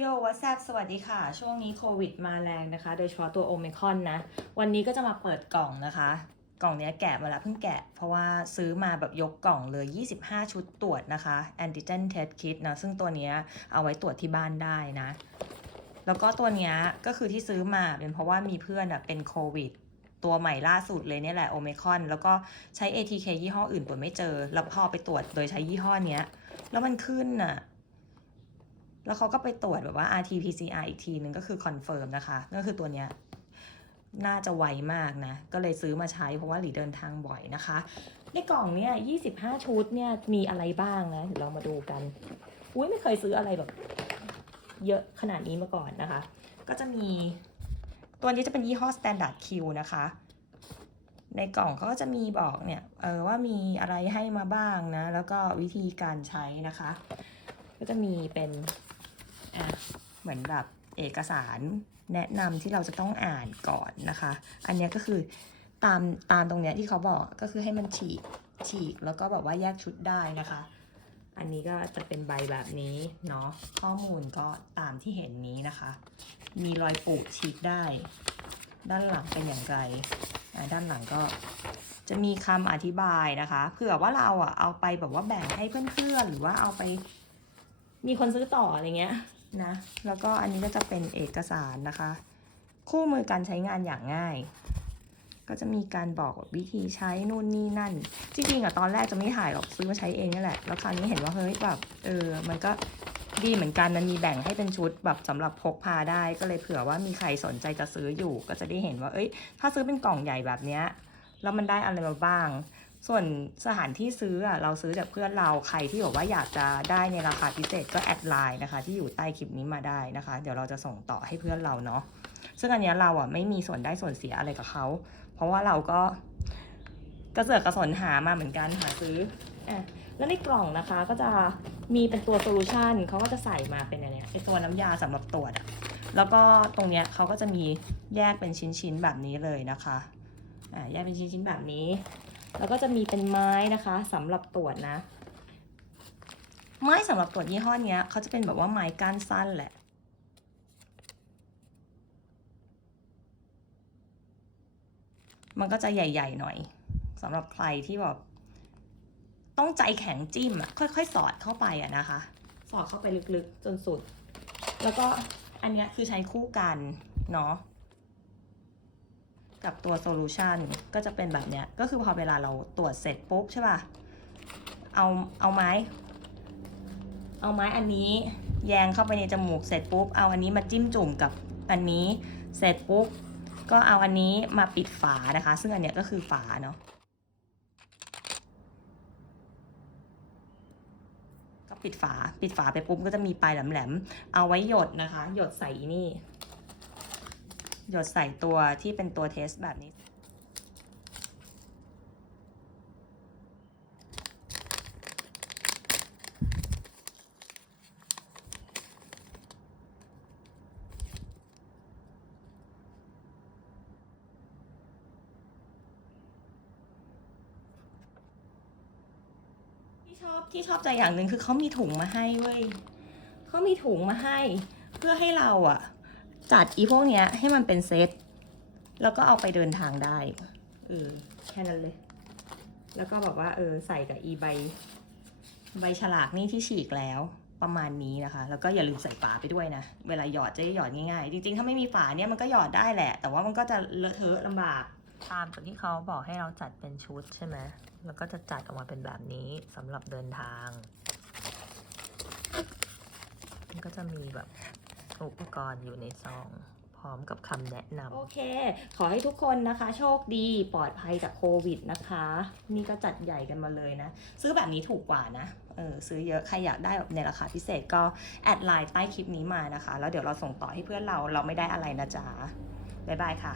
โยวัสบสวัสดีค่ะ ช่วงนี้โควิดมาแรงนะคะ โดยเฉพาะตัวโอมคอนนะ วันนี้ก็จะมาเปิดกล่องนะคะ กล่องนี้แกะมาแล้วเพิ่งแกะ เพราะว่าซื้อมาแบบยกกล่องเลย 25 ชุดตรวจนะคะ antigen test kit นะ ซึ่งตัวนี้เอาไว้ตรวจที่บ้านได้นะ แล้วก็ตัวนี้ก็คือที่ซื้อมาเป็นเพราะว่ามีเพื่อนอะเป็นโควิด ตัวใหม่ล่าสุดเลยเนี่ยแหละโอ i คอนแล้วก็ใช้ ATK ยี่ห้ออื่นตรวจไม่เจอ แล้วพอไปตรวจโดยใช้ยี่ห้อนี้แล้วมันขึ้นน่ะ แล้วเขาก็ไปตรวจแบบว่า RT-PCR อีกทีนึงก็คือคอนเฟิร์มนะคะ ก็คือตัวเนี้ยน่าจะไวมากนะ ก็เลยซื้อมาใช้เพราะว่าหลีเดินทางบ่อยนะคะ ในกล่องเนี่ย25 ชุดเนี่ยมีอะไรบ้างนะ เดี๋ยวเรามาดูกัน อุ้ยไม่เคยซื้ออะไรแบบ เยอะขนาดนี้มาก่อนนะคะ ก็จะมีตัวนี้จะเป็นยี่ห้อ Standard Q นะคะ ในกล่องเขาก็จะมีบอกเนี่ยเออว่ามีอะไรให้มาบ้างนะ แล้วก็วิธีการใช้นะคะ ก็จะมีเป็น เหมือนแบบเอกสารแนะนำที่เราจะต้องอ่านก่อนนะคะ อันนี้ก็คือตามตามตรงเนี้ยที่เขาบอกก็คือให้มันฉีกฉีกแล้วก็แบบว่าแยกชุดได้นะคะ อันนี้ก็จะเป็นใบแบบนี้เนาะข้อมูลก็ตามที่เห็นนี้นะคะ มีรอยปูฉีกได้ ด้านหลังเป็นอย่างไรด้านหลังก็จะมีคำอธิบายนะคะเผื่อว่าเราอะเอาไปแบบว่าแบ่งให้เพื่อนๆ หรือว่าเอาไป มีคนซื้อต่ออะไรเงี้ย นะแล้วก็อันนี้ก็จะเป็นเอกสารนะคะ คู่มือการใช้งานอย่างง่าย ก็จะมีการบอกวิธีใช้นู่นนี่นั่น จริงๆอะตอนแรกจะไม่ถ่ายหรอกซื้อมาใช้เองนี่แหละ แล้วคราวนี้เห็นว่าเฮ้ยแบบเออมันก็ดีเหมือนกันมันมีแบ่งให้เป็นชุดแบบสำหรับพกพาได้ก็เลยเผื่อว่ามีใครสนใจจะซื้ออยู่ ก็จะได้เห็นว่า เอ้ย ถ้าซื้อเป็นกล่องใหญ่แบบเนี้ยแล้วมันได้อะไรมาบ้าง ส่วนสถานที่ซื้ออะเราซื้อจากเพื่อนเราใครที่บอกว่าอยากจะได้ในราคาพิเศษก็แอดไลน์นะคะ ที่อยู่ใต้คลิปนี้มาได้นะคะ เดี๋ยวเราจะส่งต่อให้เพื่อนเราเนาะซึ่งอันนี้เราอะไม่มีส่วนได้ส่วนเสียอะไรกับเขา เพราะว่าเราก็กระเสือกกระสนหามาเหมือนกันหาซื้ออะแล้วในกล่องนะคะก็จะมีเป็นตัวโซลูชันเขาก็จะใส่มาเป็นอะไรเนี่ยไอตัวน้ำยาสำหรับตรวจอะแล้วก็ตรงเนี้ยเขาก็จะมีแยกเป็นชิ้นๆแบบนี้เลยนะคะอ่าแยกเป็นชิ้นๆแบบนี้ แล้วก็จะมีเป็นไม้นะคะสำหรับตรวจนะ ไม้สำหรับตรวจยี่ห้อเนี้ยเขาจะเป็นแบบว่าไม้ก้านสั้นแหละมันก็จะใหญ่ ๆ หน่อยสำหรับใครที่แบบต้องใจแข็งจิ้มอะค่อยๆ สอดเข้าไปอะนะคะ สอดเข้าไปลึกๆ จนสุด แล้วก็อันเนี้ยคือใช้คู่กันเนาะ กับตัวโซลูชันก็จะเป็นแบบเนี้ย ก็คือพอเวลาเราตรวจเสร็จปุ๊บใช่ป่ะ เอาเอาไม้ เอาไม้อันนี้แยงเข้าไปในจมูกเสร็จปุ๊บ เอาอันนี้มาจิ้มจุ่มกับอันนี้เสร็จปุ๊บ ก็เอาอันนี้มาปิดฝานะคะ ซึ่งอันเนี้ยก็คือฝาเนาะก็ปิดฝา ปิดฝาไปปุ๊บก็จะมีปลายแหลมๆ เอาไว้หยดนะคะ หยดใส่นี่ หยดใส่ตัวที่เป็นตัวเทสแบบนี้ ที่ชอบที่ชอบใจอย่างหนึ่งคือเขามีถุงมาให้เว้ยเขามีถุงมาให้ เพื่อให้เราอะ จัดอีพวกเนี้ยให้มันเป็นเซต แล้วก็เอาไปเดินทางได้เออแค่นั้นเลย แล้วก็แบบว่าเออใส่กับอีใบ ใบฉลากนี่ที่ฉีกแล้วประมาณนี้นะคะ แล้วก็อย่าลืมใส่ฝาไปด้วยนะ เวลาหยอดจะได้หยอดง่ายๆ จริงๆ ถ้าไม่มีฝาเนี่ยมันก็หยอดได้แหละ แต่ว่ามันก็จะเลอะเทอะลำบาก ตามจากที่เขาบอกให้เราจัดเป็นชุดใช่ไหมแล้วก็จะจัดออกมาเป็นแบบนี้สำหรับเดินทาง มันก็จะมีแบบ อุปกรณ์อยู่ในซอง พร้อมกับคำแนะนำโอเค ขอให้ทุกคนนะคะ โชคดีปลอดภัยจากโควิดนะคะ นี่ก็จัดใหญ่กันมาเลยนะ ซื้อแบบนี้ถูกกว่านะเออซื้อเยอะ ใครอยากได้แบบในราคาพิเศษก็ แอดไลน์ใต้คลิปนี้มานะคะ แล้วเดี๋ยวเราส่งต่อให้เพื่อนเราเราไม่ได้อะไรนะจ๊ะบ๊ายบายค่ะ